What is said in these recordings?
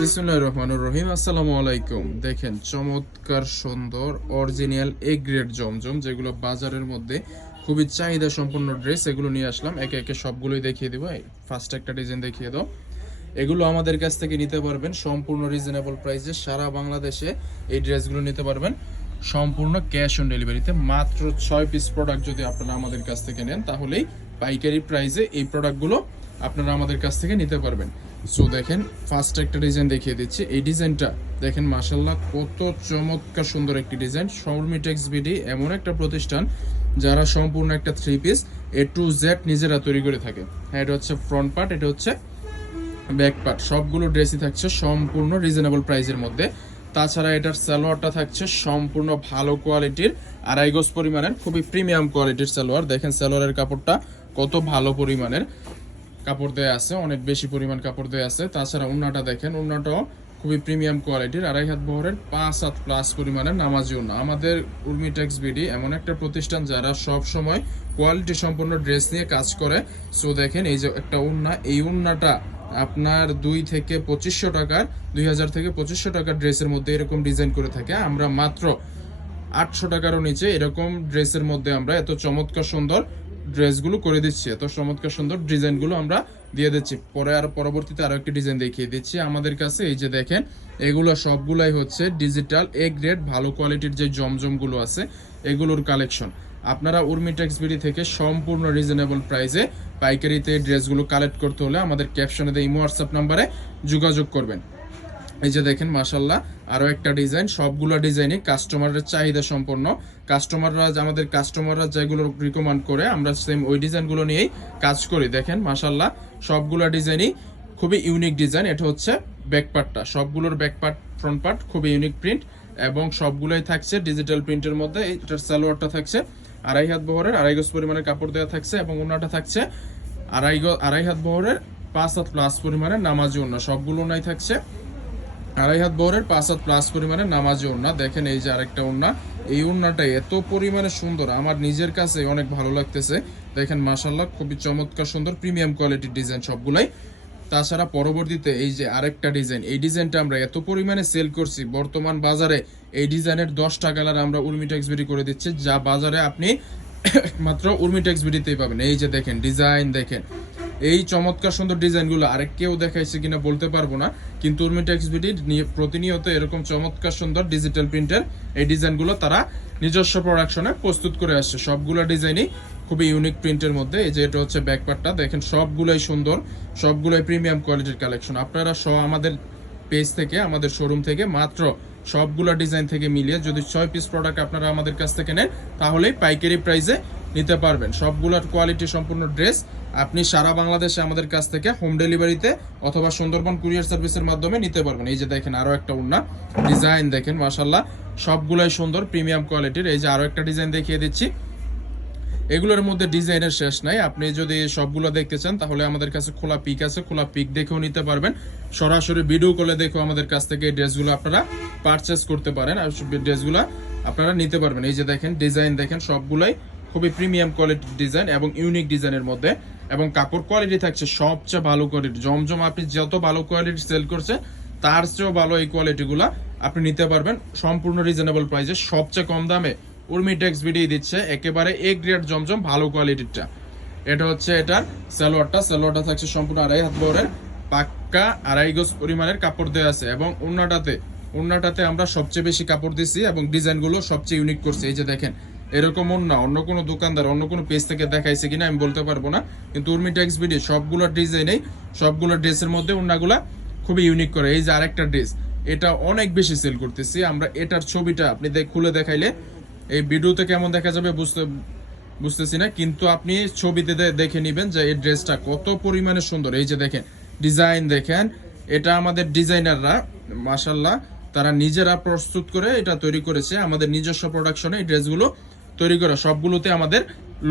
বিসমিল্লাহির রহমানির রহিম। আসসালামু আলাইকুম। দেখেন চমৎকার সুন্দর অরিজিনাল এ গ্রেড জমজম, যেগুলো বাজারের মধ্যে খুবই চাহিদা সম্পন্ন ড্রেস, এগুলো নিয়ে আসলাম। একে একে সবগুলোই দেখিয়ে দিব। ফার্স্ট একটা ডিজাইন দেখিয়ে দাও। এগুলো আমাদের কাছ থেকে নিতে পারবেন সম্পূর্ণ রিজনেবল প্রাইসে। সারা বাংলাদেশে এই ড্রেসগুলো নিতে পারবেন সম্পূর্ণ ক্যাশ অন ডেলিভারিতে। মাত্র 6 পিস প্রোডাক্ট যদি আপনারা আমাদের কাছ থেকে নেন, তাহলেই পাইকারি প্রাইসে এই প্রোডাক্টগুলো আপনারা আমাদের কাছ থেকে নিতে পারবেন। সো দেখেন, ফার্স্ট একটা ডিজাইন দেখিয়ে দিচ্ছি। এই ডিজাইনটা দেখেন, মাশাল্লাহ কত চমৎকার সুন্দর একটি ডিজাইন। শর্মিটেক্স বিডি এমন একটা প্রতিষ্ঠান যারা সম্পূর্ণ একটা 3 পিস A to Z নিজেরা তৈরি করে থাকে। হ্যাঁ, এটা হচ্ছে ফ্রন্ট পার্ট, এটা হচ্ছে ব্যাক পার্ট। সবগুলো ড্রেসই থাকছে সম্পূর্ণ রিজনেবল প্রাইসের মধ্যে। তাছাড়া এটার সালোয়ারটা থাকছে সম্পূর্ণ ভালো কোয়ালিটির, 2.5 গজ পরিমাণের, খুবই প্রিমিয়াম কোয়ালিটির সালোয়ার। দেখেন সালোয়ারের কাপড়টা কত ভালো পরিমাণের কাপড় দেয়া আছে, অনেক বেশি পরিমাণ কাপড় দেয়া আছে। তাছাড়া ওন্নাটা দেখেন, ওন্নাটাও খুবই প্রিমিয়াম কোয়ালিটির, 2.5 হাত বহরের, 5 হাত প্লাস পরিমাণের নামাজি ওন্না। আমাদের উর্মিটেক্স বিডি এমন একটা প্রতিষ্ঠান যারা সব সময় কোয়ালিটি সম্পন্ন ড্রেস নিয়ে কাজ করে। সো দেখেন, এই যে একটা ওন্না, এই ওন্নাটা আপনার 2000 থেকে 2500 টাকার ড্রেসের মধ্যে এরকম ডিজাইন করে থাকে। আমরা মাত্র 800 টাকারও নিচে এরকম ড্রেসের মধ্যে আমরা এত চমৎকার সুন্দর ড্রেসগুলো করে দিচ্ছি, এত চমৎকার সুন্দর ডিজাইনগুলো আমরা দিয়ে দিচ্ছি। পরবর্তীতে আরো একটি ডিজাইন দেখিয়ে দিচ্ছি আমাদের কাছে। এই যে দেখেন, এগুলো সবগুলাই হচ্ছে ডিজিটাল এ গ্রেড ভালো কোয়ালিটির যে জমজমগুলো আছে, এগুলোর কালেকশন। আপনারা উর্মিটেক্স বিডি থেকে সম্পূর্ণ রিজনেবল প্রাইসে পাইকারিতে ড্রেসগুলো কালেক্ট করতে হলে আমাদের ক্যাপশনে দেওয়া ইমো হোয়াটসঅ্যাপ নাম্বারে যোগাযোগ করবেন। এই যে দেখেন, মাশাল্লাহ আরো একটা ডিজাইন। সবগুলো ডিজাইনই কাস্টমারের চাহিদা সম্পন্ন। আমাদের কাস্টমাররা যেগুলো রিকমেন্ড করে, আমরা সেম ওই ডিজাইনগুলো নিয়েই কাজ করি। দেখেন মাশাল্লাহ সবগুলো ডিজাইনই খুবই ইউনিক ডিজাইন। এটা হচ্ছে ব্যাক পার্টটা, সবগুলোর ব্যাক পার্ট ফ্রন্ট পার্ট খুবই ইউনিক প্রিন্ট, এবং সবগুলোই থাকছে ডিজিটাল প্রিন্টের মধ্যে। এটার সালোয়ারটা থাকছে 2.5 হাত বহরের, 2.5 গজ পরিমাণের কাপড় দেওয়া থাকছে, এবং ওন্নাটা থাকছে 2.5 হাত বহরের, 5 হাত প্লাস পরিমাণের নামাজি ওন্না। সবগুলো ওন্নাই থাকছে 2.5 হাত বহরের, 5 হাত প্লাস পরিমাণের নামাজি ওন্না। দেখেন এই যে আরেকটা ওন্না, এই ওন্নাটা এত পরিমাণে সুন্দর, আমার নিজের কাছে অনেক ভালো লাগতেছে। দেখেন মাশাল্লাহ খুবই চমৎকার সুন্দর প্রিমিয়াম কোয়ালিটির ডিজাইন সবগুলাই। তাছাড়া পরবর্তীতে এই যে আরেকটা ডিজাইন, এই ডিজাইনটা আমরা এত পরিমাণে সেল করছি, বর্তমান বাজারে এই ডিজাইনের 10টা কালার আমরা উর্মিটেক্স বিডি করে দিচ্ছি, যা বাজারে আপনি মাত্র উর্মিটেক্স বিডিতেই পাবেন। এই যে দেখেন ডিজাইন, দেখেন এই চমৎকার সুন্দর ডিজাইনগুলো আরেক কেউ দেখাইছে কিনা বলতে পারবো না, কিন্তু উর্মিটেক্স বিডি প্রতিনিয়ত এরকম চমৎকার সুন্দর ডিজিটাল প্রিন্টের এই ডিজাইনগুলো তারা নিজস্ব প্রোডাকশনে প্রস্তুত করে আসছে। সবগুলো ডিজাইনই খুবই ইউনিক প্রিন্টের মধ্যে। এই যে এটা হচ্ছে ব্যাকপার্টটা, দেখেন সবগুলোই সুন্দর, সবগুলোই প্রিমিয়াম কোয়ালিটির কালেকশন। আপনারা আমাদের পেজ থেকে, আমাদের শোরুম থেকে মাত্র সবগুলো ডিজাইন থেকে মিলিয়ে যদি 6 পিস প্রোডাক্ট আপনারা আমাদের কাছ থেকে নেন, তাহলেই পাইকারি প্রাইসে নিতে পারবেন। সবগুলোর কোয়ালিটি সম্পূর্ণ ড্রেস আপনি সারা বাংলাদেশে আমাদের কাছ থেকে হোম ডেলিভারিতে অথবা সুন্দরবন কুরিয়ার সার্ভিসের মাধ্যমে নিতে পারবেন। এই যে দেখেন আরো একটা ওন্না ডিজাইন, দেখেন মাশাল্লাহ সবগুলাই সুন্দর প্রিমিয়াম কোয়ালিটির। এই যে আরো একটা ডিজাইন দেখিয়ে দিচ্ছি। এগুলোর মধ্যে ডিজাইনের শেষ নাই। আপনি যদি সবগুলো দেখতে চান, তাহলে আমাদের কাছে খোলা পিক আছে, খোলা পিক দেখেও নিতে পারবেন। সরাসরি ভিডিও কলে দেখেও আমাদের কাছ থেকে এই ড্রেসগুলো আপনারা পারচেস করতে পারেন, আর ড্রেসগুলো আপনারা নিতে পারবেন। এই যে দেখেন ডিজাইন, দেখেন সবগুলাই খুবই প্রিমিয়াম কোয়ালিটির ডিজাইন এবং ইউনিক ডিজাইনের মধ্যে, এবং কাপড় কোয়ালিটি থাকছে সবচেয়ে ভালো কোয়ালিটি। জমজম আপনি যত ভালো কোয়ালিটি সেল করছেন, তার চেয়েও ভালো এই কোয়ালিটিগুলো আপনি নিতে পারবেন সম্পূর্ণ রিজনেবল প্রাইসে, সবচেয়ে কম দামে উর্মিটেক্স বিডি দিচ্ছে একেবারে এ গ্রেড জমজম ভালো কোয়ালিটিরটা। এটা হচ্ছে এটার সালোয়ারটা থাকছে সম্পূর্ণ 2.5 হাত বহরের, পাক্কা 2.5 গজ পরিমাণের কাপড় দেওয়া আছে, এবং ওন্নাটাতে আমরা সবচেয়ে বেশি কাপড় দিছি এবং ডিজাইনগুলো সবচেয়ে ইউনিক করছি। এই যে দেখেন এরকম ওন্না অন্য কোনো দোকানদার অন্য কোনো পেজ থেকে দেখাইছে কিনা আমি বলতে পারবো না, কিন্তু উর্মিটেক্স বিডি সবগুলো ডিজাইনেই সবগুলো ড্রেসের মধ্যে ওন্নাগুলা খুবই ইউনিক করে। এই যে আরেকটা ড্রেস, এটা অনেক বেশি সেল করতেছি আমরা। এটার ছবিটা আপনি খুলে দেখাইলে এই ভিডিওতে কেমন দেখা যাবে বুঝতেছি না, কিন্তু আপনি ছবিতে দেখে নেবেন যে এই ড্রেসটা কত পরিমাণে সুন্দর। এই যে দেখেন ডিজাইন, দেখেন এটা আমাদের ডিজাইনাররা মাশাল্লাহ তারা নিজেরা প্রস্তুত করে এটা তৈরি করেছে, আমাদের নিজস্ব প্রোডাকশনে এই ড্রেসগুলো তৈরি করা। সবগুলোতে আমাদের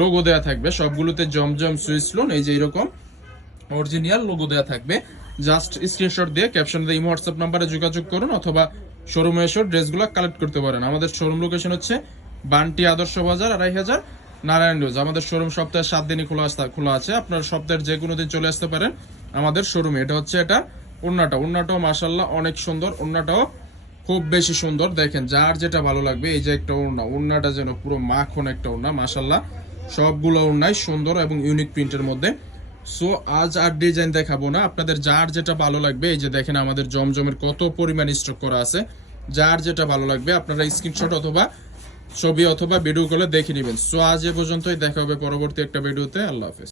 লোগো দেওয়া থাকবে, সবগুলোতে জমজম সুইস লোন এই যে এরকম অরিজিনাল লোগো দেওয়া থাকবে। জাস্ট স্ক্রিনশট দিয়ে ক্যাপশন দিয়ে ইমো হোয়াটসঅ্যাপ নাম্বারে যোগাযোগ করুন, অথবা শোরুমে এসে ড্রেসগুলো কালেক্ট করতে পারেন। আমাদের শোরুম লোকেশন হচ্ছে বান্টি আদর্শ বাজার, 2.5 নারায়ণগঞ্জ। আমাদের শোরুম সপ্তাহে 7 দিনই খোলা আছে। আপনার সপ্তাহের যে কোনো দিন চলে আসতে পারেন আমাদের শোরুমে। এটা হচ্ছে এটা ওড়নাটাও মাশাআল্লাহ অনেক সুন্দর, ওড়নাটাও খুব বেশি সুন্দর। দেখেন যার যেটা ভালো লাগবে, এই যে একটা ওড়নাটা যেন পুরো মাখন একটা ওড়না মাশাআল্লাহ। সবগুলো ওড়নাই সুন্দর এবং ইউনিক প্রিন্টের মধ্যে। সো আজ আর ডিজাইন দেখাবো না, আপনাদের যার যেটা ভালো লাগবে, এই যে দেখেন আমাদের জমজমের কত পরিমাণ স্টক করা আছে। যার যেটা ভালো লাগবে আপনারা স্ক্রিনশট অথবা ছবি অথবা ভিডিও কলে দেখে নেবেন। সো আজ এ পর্যন্তই, দেখা হবে পরবর্তী একটা ভিডিওতে। আল্লাহ হাফেজ।